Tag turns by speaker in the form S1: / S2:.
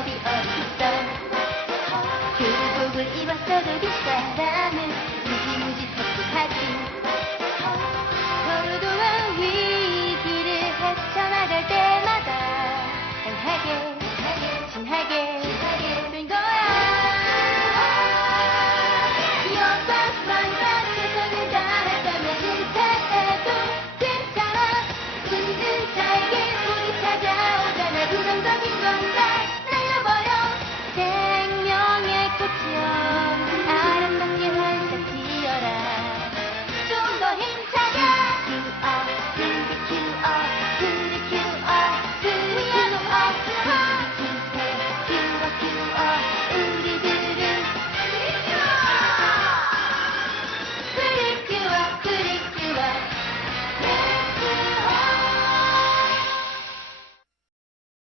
S1: 어디 어딨어 교복을 입었어도 뒷사람은